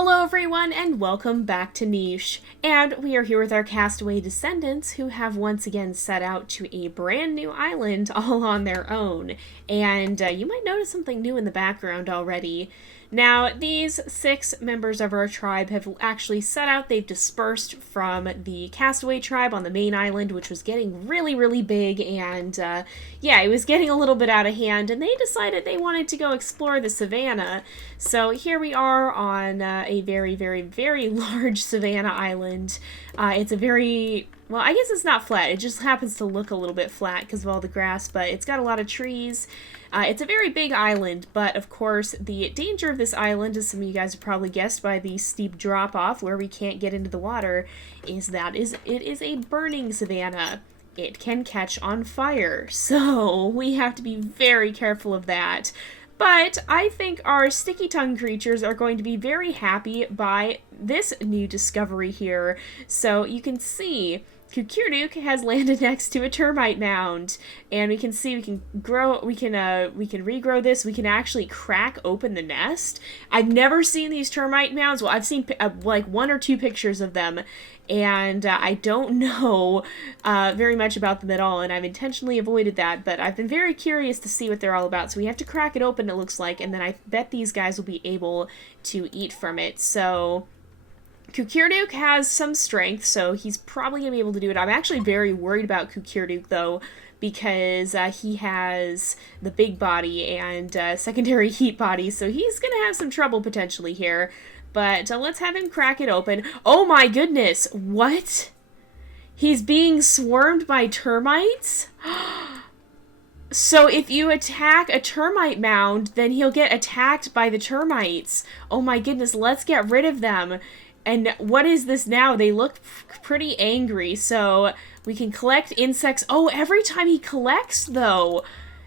Hello everyone and welcome back to Niche. And we are here with our Castaway descendants who have once again set out to a brand new island all on their own. And you might notice something new in the background already. Now, these 6 members of our tribe have actually set out. They've dispersed from the Castaway tribe on the main island, which was getting really big, and yeah, it was getting a little bit out of hand, and they decided they wanted to go explore the Savanna. So here we are on a very large Savanna island. It's a very... well, I guess it's not flat. It just happens to look a little bit flat because of all the grass, but it's got a lot of trees. It's a very big island, but of course the danger of this island, as some of you guys have probably guessed by the steep drop-off where we can't get into the water, is that it is a burning savanna. It can catch on fire, so we have to be very careful of that. But I think our sticky-tongued creatures are going to be very happy by this new discovery here. So you can see Kukurduk has landed next to a termite mound, and we can see we can regrow this. We can actually crack open the nest. I've never seen these termite mounds. Well, I've seen like 1 or 2 pictures of them, and I don't know very much about them at all, and I've intentionally avoided that, but I've been very curious to see what they're all about. So we have to crack it open, it looks like, and then I bet these guys will be able to eat from it. So Kukurduk has some strength, so he's probably going to be able to do it. I'm actually very worried about Kukurduk, though, because he has the big body and secondary heat body, so he's going to have some trouble potentially here. But let's have him crack it open. Oh my goodness! What? He's being swarmed by termites? So if you attack a termite mound, then he'll get attacked by the termites. Oh my goodness, let's get rid of them. And what is this now? They look pretty angry, so we can collect insects. Oh, every time he collects, though,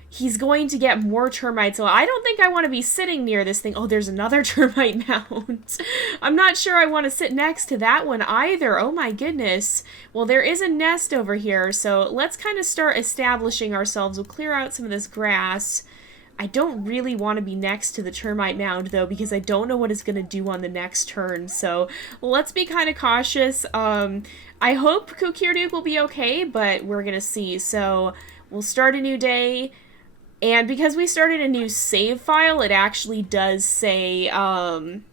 he's going to get more termites. So I don't think I want to be sitting near this thing. Oh, there's another termite mound. I'm not sure I want to sit next to that one either. Oh my goodness. Well, there is a nest over here, so let's kind of start establishing ourselves. We'll clear out some of this grass. I don't really want to be next to the termite mound, though, because I don't know what it's going to do on the next turn, so let's be kind of cautious. I hope Kukurduk will be okay, but we're going to see. So we'll start a new day, and because we started a new save file, it actually does say that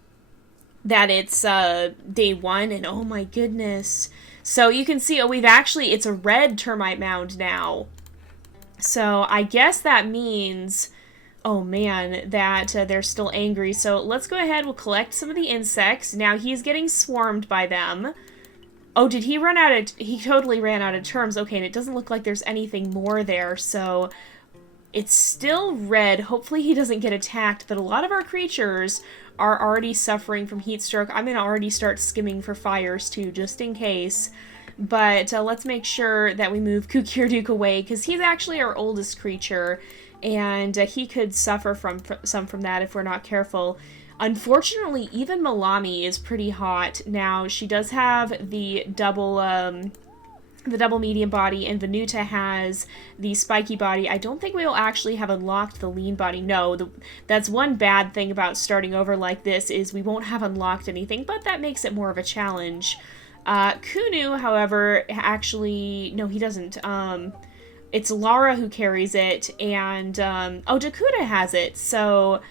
it's day 1, and oh my goodness. So you can see, it's a red termite mound now. So I guess that means... oh man, that they're still angry. So let's go ahead, we'll collect some of the insects. Now he's getting swarmed by them. Oh, did he run out of... he totally ran out of terms. Okay, and it doesn't look like there's anything more there, so it's still red. Hopefully he doesn't get attacked, but a lot of our creatures are already suffering from heat stroke. I'm going to already start skimming for fires too, just in case. But let's make sure that we move Kukurduk away, because he's actually our oldest creature, and he could suffer from that if we're not careful. Unfortunately, even Melami is pretty hot. Now, she does have the double medium body, and Venuta has the spiky body. I don't think we'll actually have unlocked the lean body. No, that's one bad thing about starting over like this, is we won't have unlocked anything, but that makes it more of a challenge. Kunu, however, actually... no, he doesn't. It's Lara who carries it, and, Dakuda has it, so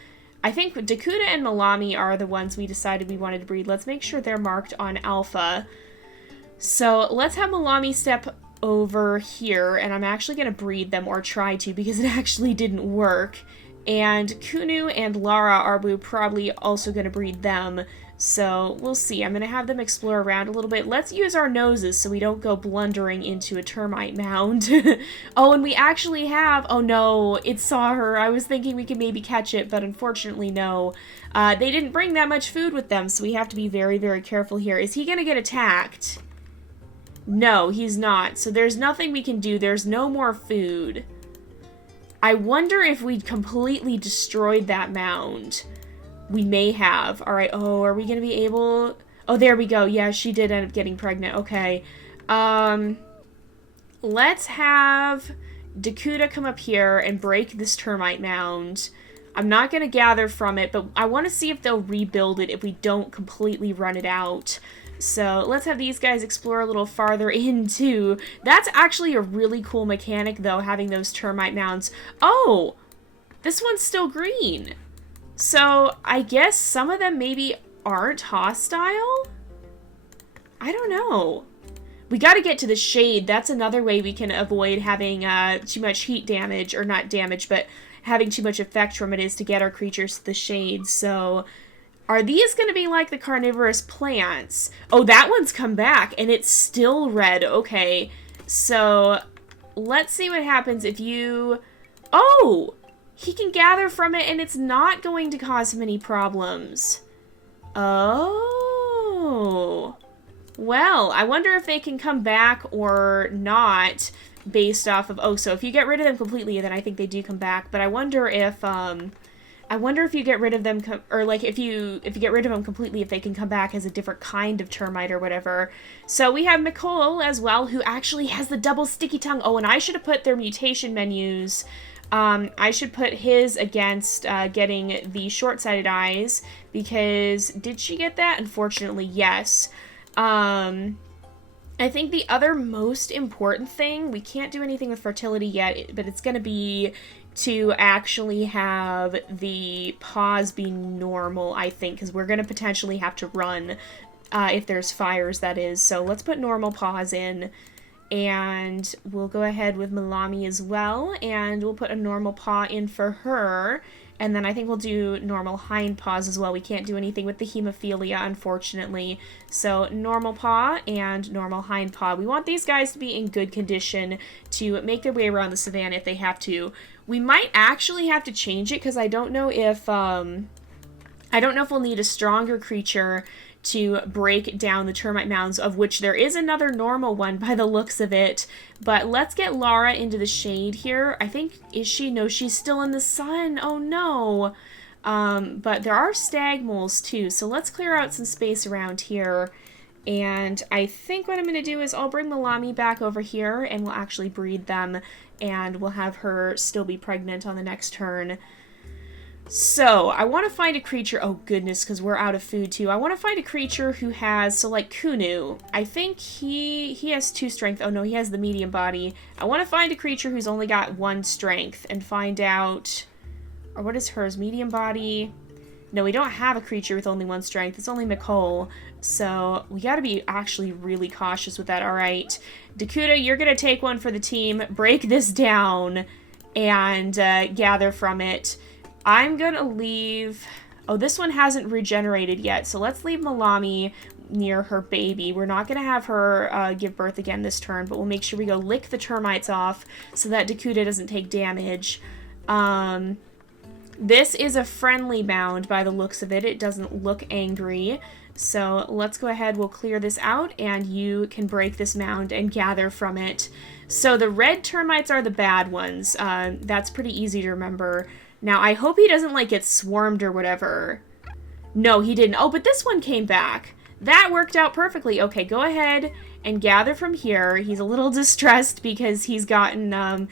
I think Dakuda and Melami are the ones we decided we wanted to breed. Let's make sure they're marked on Alpha. So let's have Melami step over here, and I'm actually going to breed them, or try to, because it actually didn't work. And Kunu and Lara are probably also going to breed them. So we'll see. I'm going to have them explore around a little bit. Let's use our noses so we don't go blundering into a termite mound. Oh, and we actually have... oh no, it saw her. I was thinking we could maybe catch it, but unfortunately no. They didn't bring that much food with them, so we have to be very careful here. Is he going to get attacked? No, he's not. So there's nothing we can do. There's no more food. I wonder if we completely destroyed that mound. We may have. Alright, oh, are we going to be able... oh, there we go. Yeah, she did end up getting pregnant. Okay. Let's have Dakuda come up here and break this termite mound. I'm not going to gather from it, but I want to see if they'll rebuild it if we don't completely run it out. So let's have these guys explore a little farther into. That's actually a really cool mechanic, though, having those termite mounds. Oh, this one's still green. So I guess some of them maybe aren't hostile? I don't know. We got to get to the shade. That's another way we can avoid having too much heat damage, or not damage, but having too much effect from it, is to get our creatures to the shade. So are these going to be like the carnivorous plants? Oh, that one's come back, and it's still red. Okay, so let's see what happens if you... Oh! He can gather from it, and it's not going to cause him any problems. Oh. Well, I wonder if they can come back or not based off of... Oh, so if you get rid of them completely, then I think they do come back. But I wonder if you get rid of them, or like if you get rid of them completely, if they can come back as a different kind of termite or whatever. So we have Nicole as well, who actually has the double sticky tongue. Oh, and I should have put their mutation menus. I should put his against getting the short-sighted eyes, because did she get that? Unfortunately, yes. I think the other most important thing, we can't do anything with fertility yet, but it's going to be to actually have the paws be normal, I think, because we're going to potentially have to run if there's fires, that is. So let's put normal paws in. And we'll go ahead with Melami as well, and we'll put a normal paw in for her. And then I think we'll do normal hind paws as well. We can't do anything with the hemophilia, unfortunately. So normal paw and normal hind paw. We want these guys to be in good condition to make their way around the savannah if they have to. We might actually have to change it, because I don't know if we'll need a stronger creature to break down the termite mounds, of which there is another normal one by the looks of it. But let's get Lara into the shade here. I think, is she? No, she's still in the sun. Oh no. But there are stag moles too, so let's clear out some space around here. And I think what I'm going to do is I'll bring Melami back over here, and we'll actually breed them, and we'll have her still be pregnant on the next turn. So, I want to find a creature... Oh, goodness, because we're out of food, too. I want to find a creature who has... So, like, Kunu. I think he has 2 strength. Oh, no, he has the medium body. I want to find a creature who's only got 1 strength and find out... Or what is hers? Medium body... No, we don't have a creature with only 1 strength. It's only Nicole. So, we gotta be actually really cautious with that. Alright. Dakuta, you're gonna take one for the team. Break this down and gather from it. I'm gonna leave... Oh, this one hasn't regenerated yet, so let's leave Melami near her baby. We're not gonna have her give birth again this turn, but we'll make sure we go lick the termites off so that Dakuta doesn't take damage. This is a friendly mound by the looks of it. It doesn't look angry. So let's go ahead, we'll clear this out, and you can break this mound and gather from it. So the red termites are the bad ones. That's pretty easy to remember. Now, I hope he doesn't, like, get swarmed or whatever. No, he didn't. Oh, but this one came back. That worked out perfectly. Okay, go ahead and gather from here. He's a little distressed because he's got some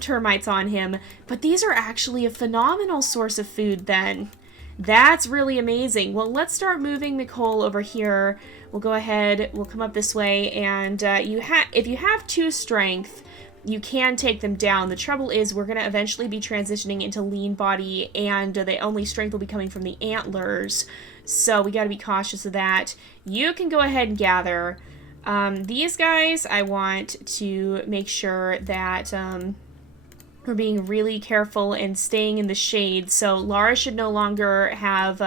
termites on him. But these are actually a phenomenal source of food then. That's really amazing. Well, let's start moving Nicole over here. We'll go ahead, we'll come up this way, and if you have 2 strength... You can take them down. The trouble is we're going to eventually be transitioning into lean body, and the only strength will be coming from the antlers. So we got to be cautious of that. You can go ahead and gather. These guys, I want to make sure that we're being really careful and staying in the shade. So Lara should no longer have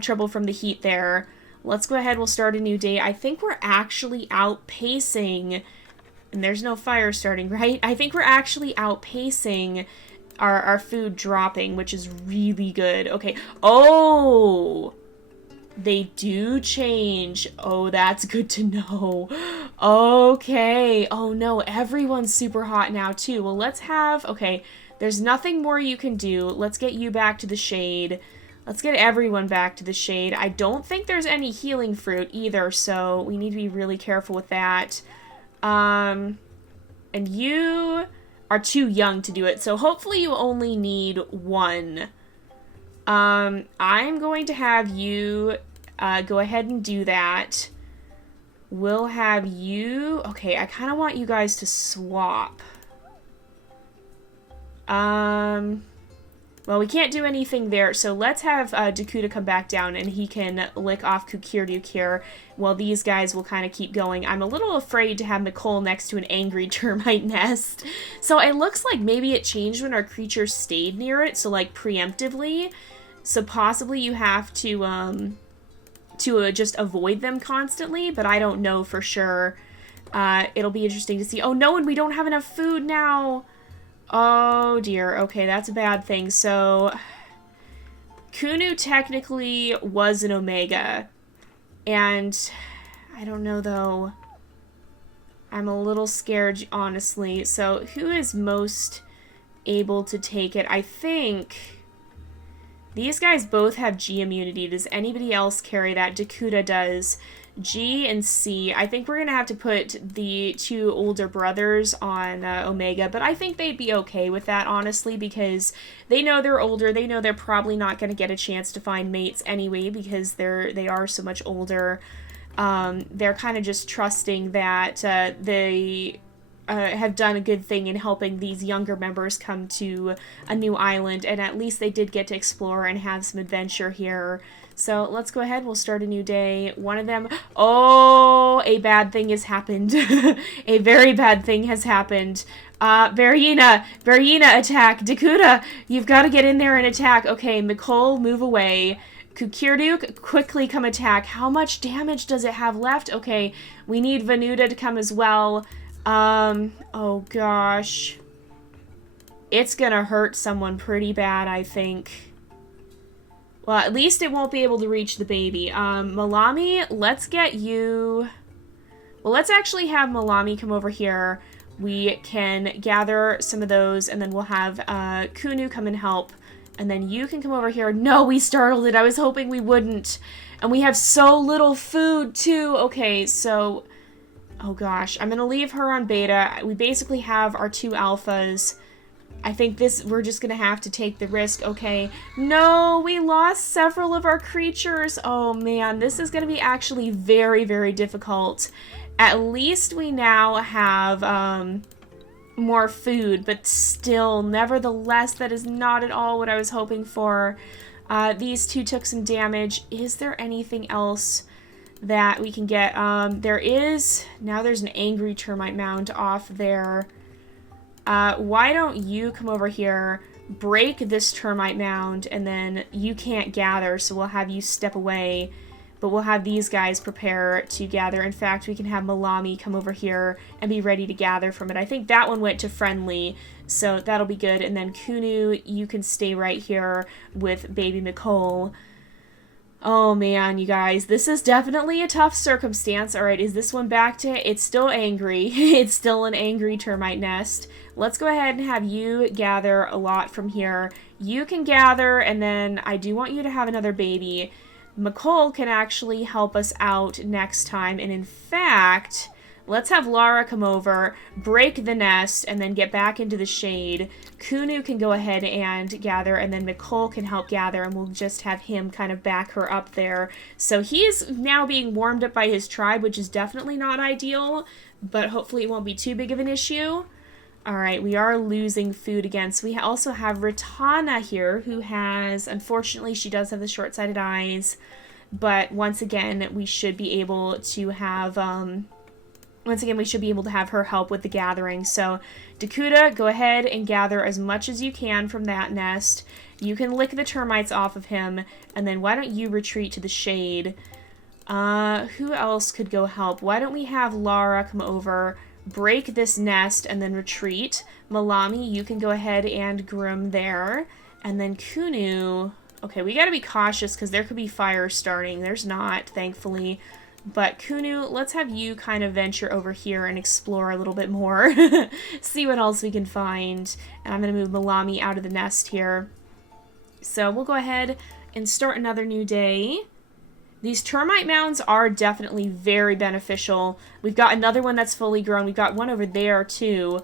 trouble from the heat there. Let's go ahead. We'll start a new day. I think we're actually outpacing... And there's no fire starting, right? I think we're actually outpacing our food dropping, which is really good. Okay. Oh! They do change. Oh, that's good to know. Okay. Oh, no. Everyone's super hot now, too. Well, let's have... Okay. There's nothing more you can do. Let's get you back to the shade. Let's get everyone back to the shade. I don't think there's any healing fruit either, so we need to be really careful with that. And you are too young to do it. So hopefully you only need one. I'm going to have you go ahead and do that. We'll have you... Okay, I kind of want you guys to swap. Well, we can't do anything there, so let's have Dakuta come back down and he can lick off Kukirduk here while these guys will kind of keep going. I'm a little afraid to have Nicole next to an angry termite nest. So it looks like maybe it changed when our creatures stayed near it, so like preemptively. So possibly you have to just avoid them constantly, but I don't know for sure. It'll be interesting to see. Oh no, and we don't have enough food now! Oh dear, okay, that's a bad thing. So, Kunu technically was an Omega, and I don't know though. I'm a little scared, honestly. So, who is most able to take it? I think these guys both have G immunity. Does anybody else carry that? Dakuta does. G and C. I think we're going to have to put the two older brothers on Omega, but I think they'd be okay with that, honestly, because they know they're older. They know they're probably not going to get a chance to find mates anyway because they are so much older. They're kind of just trusting that they have done a good thing in helping these younger members come to a new island, and at least they did get to explore and have some adventure here. So let's go ahead. We'll start a new day. One of them... Oh, a bad thing has happened. A very bad thing has happened. Verina attack. Dakuta, you've got to get in there and attack. Okay, Nicole, move away. Kukirduk, quickly come attack. How much damage does it have left? Okay, we need Vanuta to come as well. Oh gosh. It's gonna hurt someone pretty bad, I think. Well, at least it won't be able to reach the baby. Melami, let's get you... Well, let's actually have Melami come over here. We can gather some of those, and then we'll have Kunu come and help. And then you can come over here. No, we startled it. I was hoping we wouldn't. And we have so little food, too. Okay, so... Oh, gosh. I'm going to leave her on beta. We basically have our two alphas. I think we're just going to have to take the risk. Okay. No, we lost several of our creatures. Oh, man. This is going to be actually very, very difficult. At least we now have more food, but still, nevertheless, that is not at all what I was hoping for. These two took some damage. Is there anything else that we can get? There is. Now there's an angry termite mound off there. Why don't you come over here, break this termite mound, and then you can't gather, so we'll have you step away, but we'll have these guys prepare to gather. In fact, we can have Melami come over here and be ready to gather from it. I think that one went to friendly, so that'll be good. And then Kunu, you can stay right here with baby Nicole. Oh man, you guys, this is definitely a tough circumstance. Alright, is this one back to... It's still angry. It's still an angry termite nest. Let's go ahead and have you gather a lot from here. You can gather, and then I do want you to have another baby. Nicole can actually help us out next time, and in fact... Let's have Lara come over, break the nest, and then get back into the shade. Kunu can go ahead and gather, and then Nicole can help gather, and we'll just have him kind of back her up there. So he is now being warmed up by his tribe, which is definitely not ideal, but hopefully it won't be too big of an issue. Alright, we are losing food again. So we also have Ratana here, who has, unfortunately, she does have the short-sighted eyes, but once again, we should be able to have, her help with the gathering. So, Dakuta, go ahead and gather as much as you can from that nest. You can lick the termites off of him, and then why don't you retreat to the shade? Who else could go help? Why don't we have Lara come over, break this nest, and then retreat? Melami, you can go ahead and groom there. And then Kunu... Okay, we gotta be cautious, because there could be fire starting. There's not, thankfully. But Kunu, let's have you kind of venture over here and explore a little bit more. See what else we can find. And I'm going to move Melami out of the nest here. So we'll go ahead and start another new day. These termite mounds are definitely very beneficial. We've got another one that's fully grown. We've got one over there too.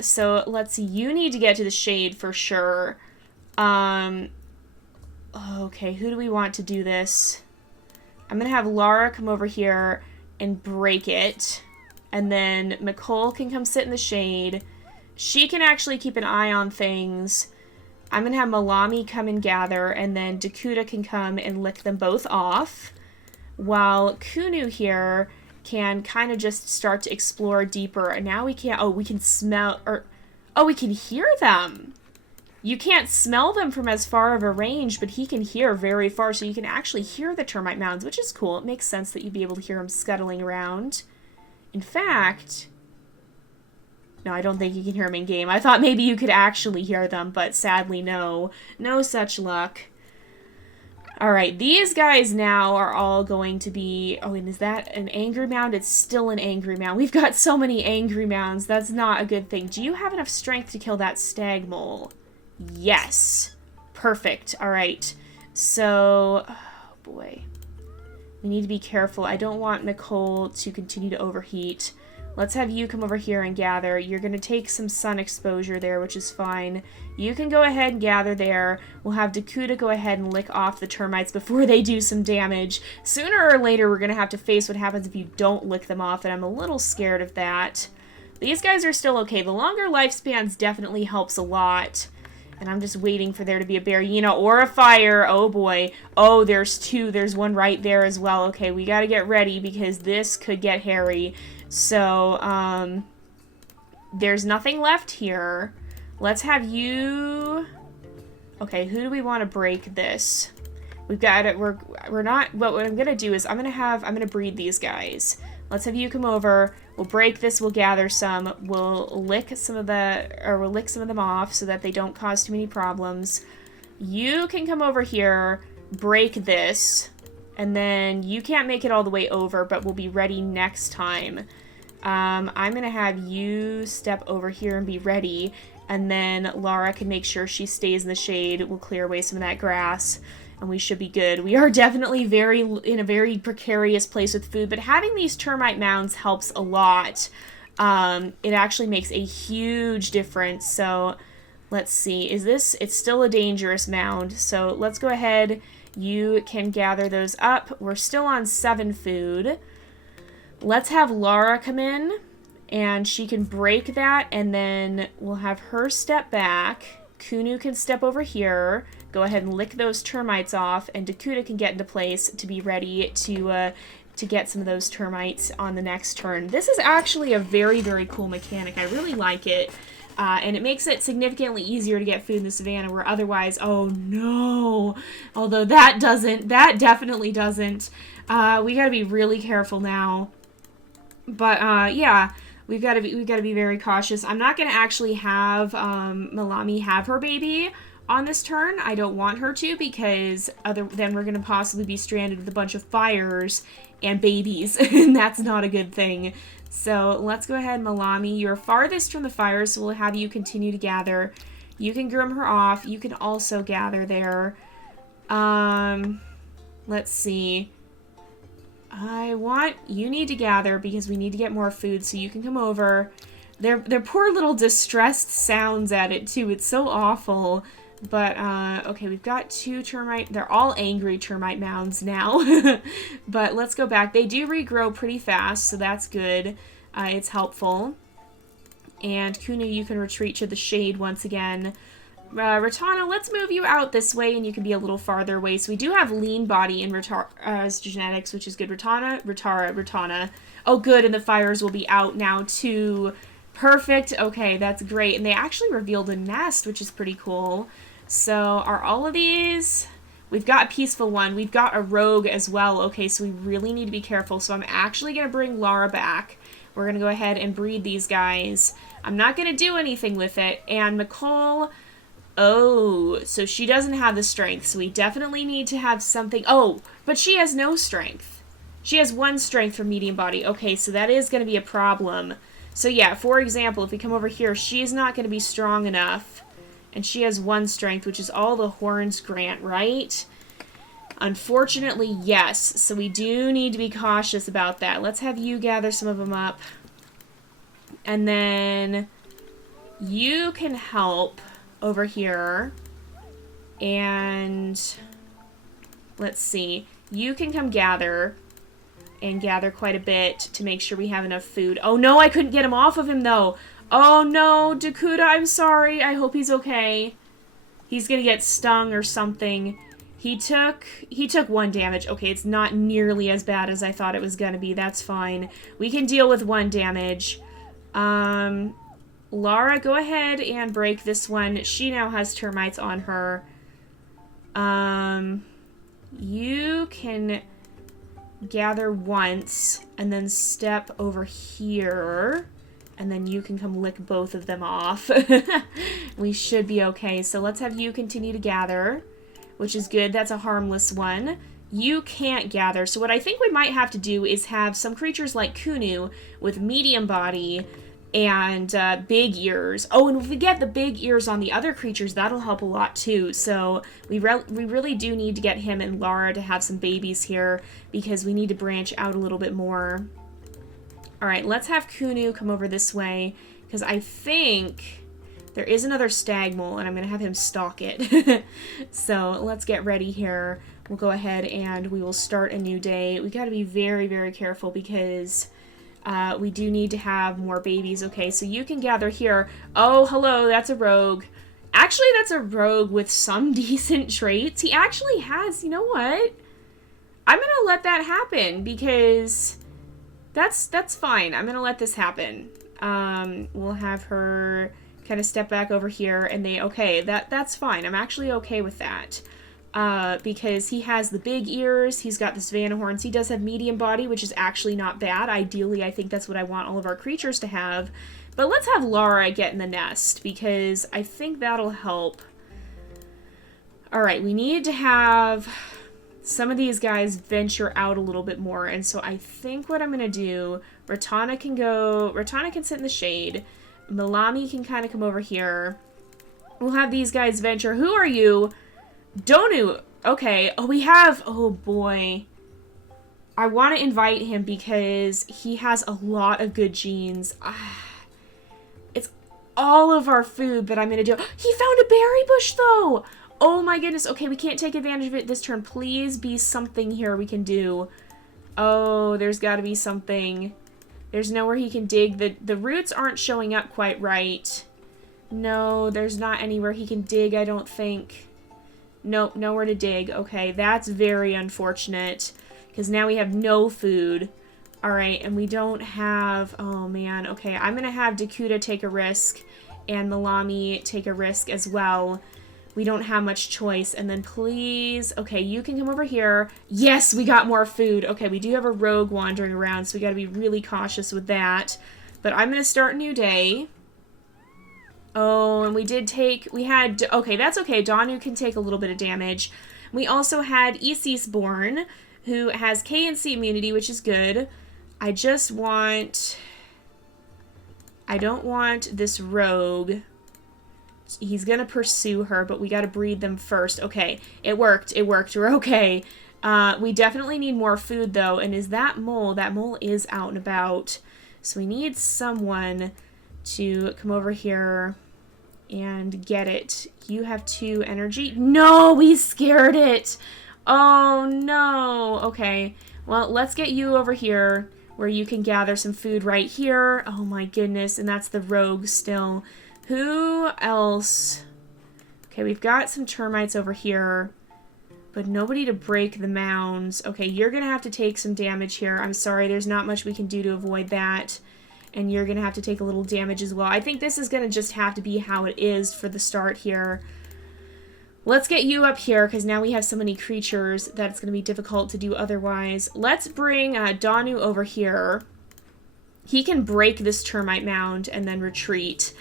So let's see. You need to get to the shade for sure. Okay, who do we want to do this? I'm going to have Laura come over here and break it. And then Nicole can come sit in the shade. She can actually keep an eye on things. I'm going to have Melami come and gather, and then Dakuta can come and lick them both off. While Kunu here can kind of just start to explore deeper. And now we can't... Oh, we can smell... Oh, we can hear them! You can't smell them from as far of a range, but he can hear very far, so you can actually hear the termite mounds, which is cool. It makes sense that you'd be able to hear them scuttling around. In fact... No, I don't think you can hear them in-game. I thought maybe you could actually hear them, but sadly, no. No such luck. Alright, these guys now are all going to be... Oh, and is that an angry mound? It's still an angry mound. We've got so many angry mounds. That's not a good thing. Do you have enough strength to kill that stag mole? Yes. Perfect. Alright. So... Oh, boy. We need to be careful. I don't want Nicole to continue to overheat. Let's have you come over here and gather. You're going to take some sun exposure there, which is fine. You can go ahead and gather there. We'll have Dakuta go ahead and lick off the termites before they do some damage. Sooner or later, we're going to have to face what happens if you don't lick them off, and I'm a little scared of that. These guys are still okay. The longer lifespans definitely helps a lot. And I'm just waiting for there to be a bear, or a fire. Oh, boy. Oh, there's two. There's one right there as well. Okay, we got to get ready because this could get hairy. So, there's nothing left here. Let's have you... Okay, who do we want to break this? We've got it. We're not... What I'm going to do is I'm going to breed these guys. Let's have you come over. We'll break this. We'll gather some. We'll lick some of them off so that they don't cause too many problems. You can come over here, break this, and then you can't make it all the way over, but we'll be ready next time. I'm going to have you step over here and be ready, and then Laura can make sure she stays in the shade. We'll clear away some of that grass, and we should be good. We are definitely in a very precarious place with food, but having these termite mounds helps a lot. It actually makes a huge difference. So let's see. It's still a dangerous mound, so let's go ahead. You can gather those up. We're still on 7 food. Let's have Laura come in, and she can break that, and then we'll have her step back. Kunu can step over here, go ahead and lick those termites off, and Dakuta can get into place to be ready to get some of those termites on the next turn. This is actually a very, very cool mechanic. I really like it. And it makes it significantly easier to get food in the savannah, where otherwise, oh no, although that definitely doesn't. We gotta be really careful now. But, yeah, we've got to be very cautious. I'm not gonna actually have, Melami have her baby on this turn. I don't want her to, because then we're gonna possibly be stranded with a bunch of fires and babies, and that's not a good thing. So let's go ahead, Melami. You're farthest from the fire, so we'll have you continue to gather. You can groom her off. You can also gather there. Let's see. You need to gather because we need to get more food, so you can come over. They're poor little distressed sounds at it, too. It's so awful. But, okay, we've got 2 termite... They're all angry termite mounds now. But let's go back. They do regrow pretty fast, so that's good. It's helpful. And Kunu, you can retreat to the shade once again. Ratana, let's move you out this way, and you can be a little farther away. So we do have lean body in Ratara's genetics, which is good. Ratana. Oh, good, and the fires will be out now, too. Perfect. Okay, that's great. And they actually revealed a nest, which is pretty cool. So are all of these... We've got a peaceful one. We've got a rogue as well. Okay, so we really need to be careful. So I'm actually going to bring Laura back. We're going to go ahead and breed these guys. I'm not going to do anything with it. And Nicole... Oh, so she doesn't have the strength. So we definitely need to have something... Oh, but she has no strength. She has 1 strength for medium body. Okay, so that is going to be a problem. So yeah, for example, if we come over here, she's not going to be strong enough. And she has 1 strength, which is all the horns grant, right? Unfortunately, yes. So we do need to be cautious about that. Let's have you gather some of them up. And then you can help over here. And let's see. You can come gather and gather quite a bit to make sure we have enough food. Oh no, I couldn't get him off of him though. Oh no, Dakuta, I'm sorry. I hope he's okay. He's gonna get stung or something. He took 1 damage. Okay, it's not nearly as bad as I thought it was gonna be. That's fine. We can deal with 1 damage. Lara, go ahead and break this one. She now has termites on her. You can gather once and then step over here. And then you can come lick both of them off. We should be okay. So let's have you continue to gather, which is good. That's a harmless one. You can't gather. So what I think we might have to do is have some creatures like Kunu with medium body and big ears. Oh, and if we get the big ears on the other creatures, that'll help a lot too. So we really do need to get him and Lara to have some babies here because we need to branch out a little bit more. Alright, let's have Kunu come over this way, because I think there is another stag mole, and I'm going to have him stalk it. So, let's get ready here. We'll go ahead and we will start a new day. We got to be very, very careful, because we do need to have more babies. Okay, so you can gather here. Oh, hello, that's a rogue. Actually, that's a rogue with some decent traits. He actually has, you know what? I'm going to let that happen, because that's fine. I'm gonna let this happen. We'll have her kind of step back over here, and okay, that's fine. I'm actually okay with that. Because he has the big ears, he's got the Savanna horns, he does have medium body, which is actually not bad. Ideally, I think that's what I want all of our creatures to have. But let's have Lara get in the nest, because I think that'll help. Alright, we need to have some of these guys venture out a little bit more, and so I think what I'm going to do, Ratana can sit in the shade, Melami can kind of come over here, we'll have these guys venture. Who are you? Donu. Okay, oh boy, I want to invite him because he has a lot of good genes. It's all of our food, but I'm going to do, he found a berry bush though! Oh my goodness. Okay, we can't take advantage of it this turn. Please be something here we can do. Oh, there's got to be something. There's nowhere he can dig. The roots aren't showing up quite right. No, there's not anywhere he can dig, I don't think. Nope, nowhere to dig. Okay, that's very unfortunate, because now we have no food. Alright, and we don't have... Oh, man. Okay, I'm going to have Dakuta take a risk, and Melami take a risk as well. We don't have much choice. And then please... Okay, you can come over here. Yes, we got more food. Okay, we do have a rogue wandering around, so we got to be really cautious with that. But I'm going to start a new day. Oh, and we did take... We had... Okay, that's okay. Danu can take a little bit of damage. We also had Isisborn, who has K and C immunity, which is good. I just want... I don't want this rogue... He's gonna pursue her, but we gotta breed them first. Okay, it worked. It worked. We're okay. We definitely need more food, though. And is that mole? That mole is out and about. So we need someone to come over here and get it. You have 2 energy. No, we scared it. Oh, no. Okay. Well, let's get you over here where you can gather some food right here. Oh, my goodness. And that's the rogue still. Who else? Okay, we've got some termites over here, but nobody to break the mounds. Okay, you're going to have to take some damage here. I'm sorry, there's not much we can do to avoid that. And you're going to have to take a little damage as well. I think this is going to just have to be how it is for the start here. Let's get you up here, because now we have so many creatures that it's going to be difficult to do otherwise. Let's bring Danu over here. He can break this termite mound and then retreat.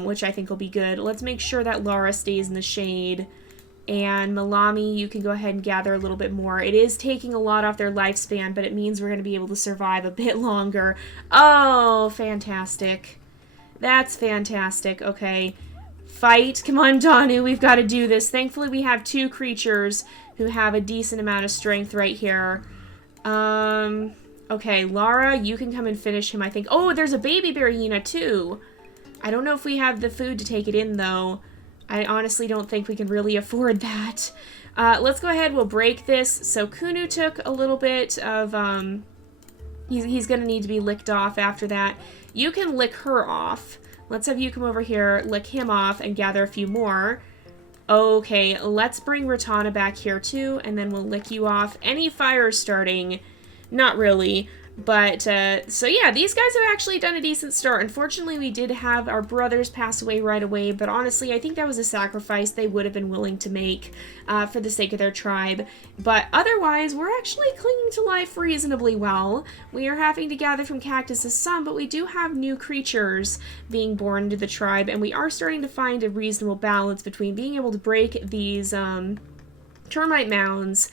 Which I think will be good. Let's make sure that Lara stays in the shade. And Melami, you can go ahead and gather a little bit more. It is taking a lot off their lifespan, but it means we're going to be able to survive a bit longer. Oh, fantastic. That's fantastic. Okay. Fight. Come on, Danu. We've got to do this. Thankfully, we have 2 creatures who have a decent amount of strength right here. Okay, Lara, you can come and finish him, I think. Oh, there's a baby Berryina, too. I don't know if we have the food to take it in, though. I honestly don't think we can really afford that. Let's go ahead, we'll break this. So Kunu took a little bit of, he's gonna need to be licked off after that. You can lick her off. Let's have you come over here, lick him off, and gather a few more. Okay, let's bring Ratana back here too, and then we'll lick you off. Any fire starting? Not really. But, so yeah, these guys have actually done a decent start. Unfortunately, we did have our brothers pass away right away, but honestly, I think that was a sacrifice they would have been willing to make for the sake of their tribe. But otherwise, we're actually clinging to life reasonably well. We are having to gather from cactuses some, but we do have new creatures being born into the tribe, and we are starting to find a reasonable balance between being able to break these termite mounds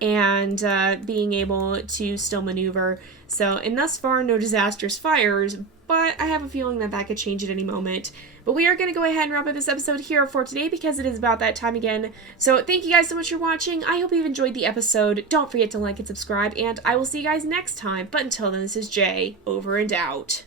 and being able to still maneuver. So, and thus far, no disastrous fires, but I have a feeling that that could change at any moment. But we are going to go ahead and wrap up this episode here for today because it is about that time again. So thank you guys so much for watching. I hope you've enjoyed the episode. Don't forget to like and subscribe, and I will see you guys next time. But until then, this is Jay, over and out.